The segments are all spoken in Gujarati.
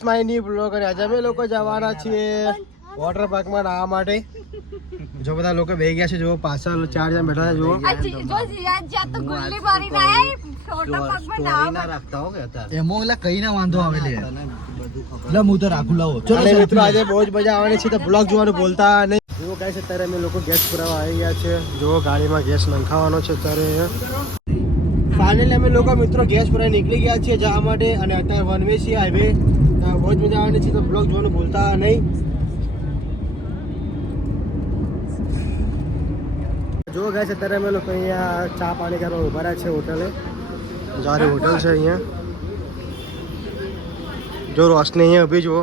ઇટ્સ માય ન્યુ બ્લોગ અને આજે અમે લોકો જવાના છીએ વોટર પાર્કમાં નાહવા માટે. જો બધા લોકો બેહી ગયા છે, જો પાછળ 4 જણ બેઠા છે. જો એમાં ઓલા કઈ ના વાંધો આવે લે એટલે હું તો રાખું લાવો. ચલો મિત્રો, આજે બહુ જ મજા આવવાની છે, તો બ્લોગ જોવાનું ભૂલતા નહીં. જો ગાઈસ અત્યારે અમે લોકો ગેસ પુરાવા આવી ગયા છે. જો ગાડીમાં ગેસ નંખાવાનો છે અત્યારે. ફાઇનલી અમે લોકો મિત્રો ગેસ પુરાઈ નીકળી ગયા છીએ જવા માટે અને અત્યારે વન વે છે હાઈવે. બહુ જ મજા આવવાની છે, તો બ્લોગ જોવાનું ભૂલતા નહીં. જો ગાઈસ અત્યારે અમે લોકો અહીંયા ચા પાણી કરવા ઉભા રહ્યા છે હોટલે. જારી હોટલ છે અહીંયા. જો રોશની અહીંયા ઊભી જુઓ.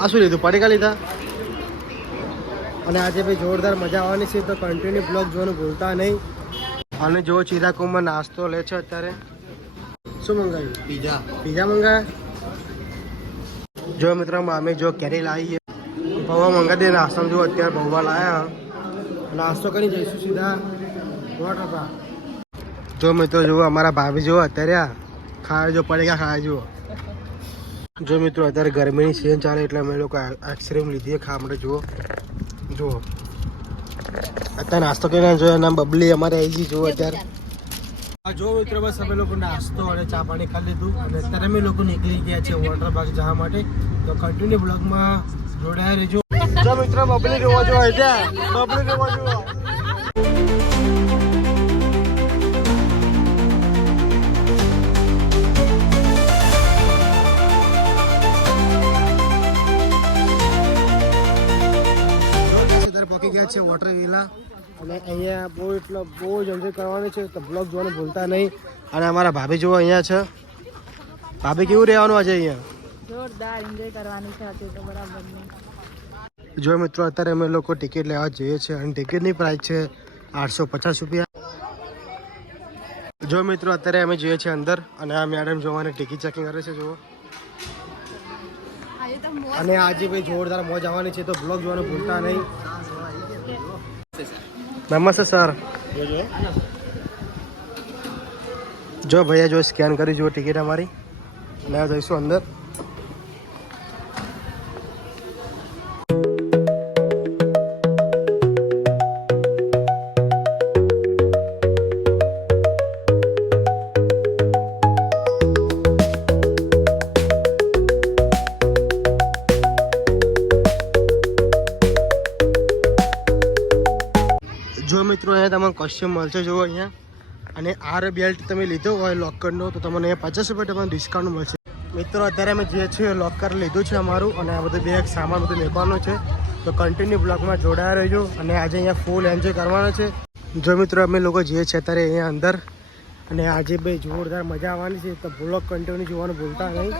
આ શું લીધું? પડીકા લીધા. અને આજે ભાઈ જોરદાર મજા આવવાની છે, તો કન્ટિન્યુ બ્લોગ જોવાનું ભૂલતા નહીં. અને જો ચિરાકુમાં નાસ્તો લે છે અત્યારે. શું મંગાવ્યું? પીઝા મંગાવ્યા. જો મિત્રો અમે જો કેરી લાવી છે, પૌવા મંગાવી દે. નાસ્તો જો અત્યારે પૌવા લાયા. નાસ્તો કરી જઈશું સીધા વોટર પાર્ક. જો મિત્રો જુઓ અમારા ભાભી જુઓ અત્યારે ખાવા જો પડીકા ખાવા જુઓ. જો મિત્રો અત્યારે ગરમીની સીઝન ચાલે એટલે અમે લોકો આઈસ્ક્રીમ લીધી ખાવા માટે. જુઓ અત્યારે નાસ્તો કરીને જોઈએ નામ બબલી અમારે આવી ગઈ. જુઓ અત્યારે જો મિત્રો બસ અમે લોકો નાસ્તો અને ચા પાણી ખાઈ લીધું અને અત્યારે અમે લોકો નીકળી ગયા છે વોટર પાર્ક જવા માટે. તો કન્ટિન્યુ બ્લોગમાં જોડાયા રહેજો. જો મિત્રો બબલી જોવા જો બબલી જોવા જો. પહોંચી ગયા છે વોટર વિલા અને અહીંયા બહુ જ એન્જોય કરવાની છે, તો બ્લોગ જોવાનું ભૂલતા નહીં. અને અમારા ભાભી જુઓ અહીંયા છે. ભાભી કેવું રહેવાનું આજે અહીંયા? જોરદાર એન્જોય કરવાની છે આજે તો બરાબર. જો મિત્રો અત્યારે અમે લોકો ટિકિટ લેવા જઈએ છીએ અને ટિકિટની પ્રાઇસ છે 850 રૂપિયા. જો મિત્રો અત્યારે અમે જઈએ છીએ અંદર અને આ મેડમ જોવાની ટિકિટ ચેકિંગ કરે છે. જુઓ અને આજે ભાઈ જોરદાર મોજ આવવાની છે, તો બ્લોગ જોવાનું ભૂલતા નહીં. નમસ્તે સર. જો ભૈયા જો સ્કેન કરી જુઓ ટિકિટ અમારી. અને જઈશું અંદર. જો મિત્રો અહીંયા તમને કોસ્ચ્યુમ મળશે. જુઓ અહીંયા અને આર બેલ્ટ તમે લીધો હોય લોકરનો તો તમને અહીંયા 50 રૂપિયા તમને ડિસ્કાઉન્ટ મળશે. મિત્રો અત્યારે અમે જે છીએ લોકર લીધું છે અમારું અને આ બધું બેગ સામાન બધું મેકવાનું છે, તો કન્ટિન્યુ બ્લોગમાં જોડાયા રહેજો. અને આજે અહીંયા ફૂલ એન્જોય કરવાનો છે. જો મિત્રો અમે લોકો જઈએ છીએ અત્યારે અહીંયા અંદર અને આજે ભાઈ જોરદાર મજા આવવાની છે, તો બ્લોગ કન્ટિન્યુ જોવાનું ભૂલતા નહીં.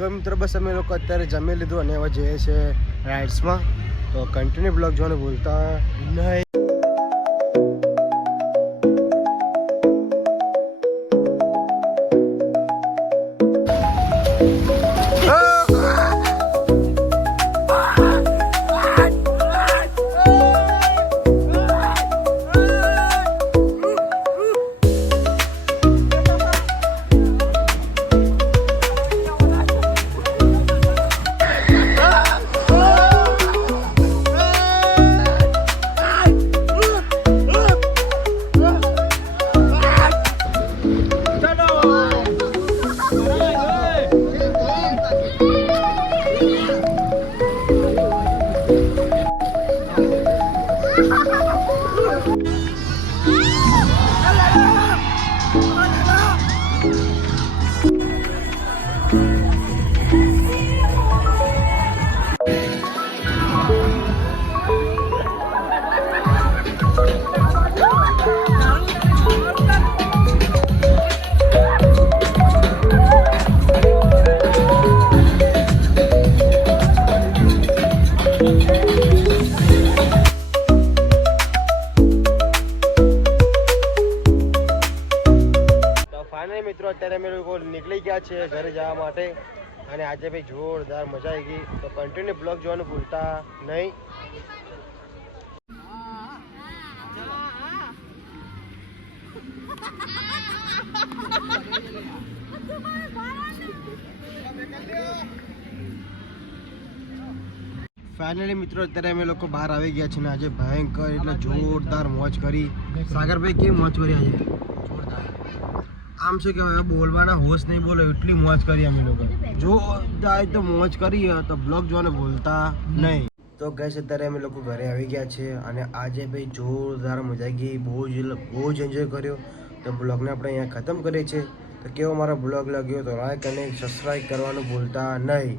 જો મિત્રો બસ અમે લોકો અત્યારે જમી લીધું અને હવે જઈએ છીએ રાઇડ્સમાં, તો કન્ટિન્યુ બ્લોગ જોવાનું ભૂલતા નહીં. ફાઇનલી મિત્રો અત્યારે અમે લોકો નીકળી ગયા છે ઘરે જવા માટે અને આજે ભાઈ જોરદાર મજા આવી ગઈ તો કન્ટિન્યુ બ્લોગ જોવાનું ભૂલતા નહીં. ફાઇનલી મિત્રો અત્યારે અમે લોકો બહાર આવી ગયા છે ને આજે ભયંકર એટલે જોરદાર મોજ કરી. સાગરભાઈ કેવી મોજ કરી આજે? આમ છે કે હવે બોલવાના હોશ નહીં બોલો એટલી મોજ કરી અમે લોકો. જો તો મોજ કરી તો બ્લોગ જોવાનું ભૂલતા નહીં. તો ગઈશ અત્યારે અમે લોકો ઘરે આવી ગયા છે અને આજે ભાઈ જોરદાર મજા આવી ગઈ. બહુ જ એન્જોય કર્યો. તો બ્લોગને આપણે અહીંયા ખતમ કરીએ છીએ. તો કેવો મારો બ્લોગ લાગ્યો તો લાઈક અને સબસ્ક્રાઈબ કરવાનું ભૂલતા નહીં.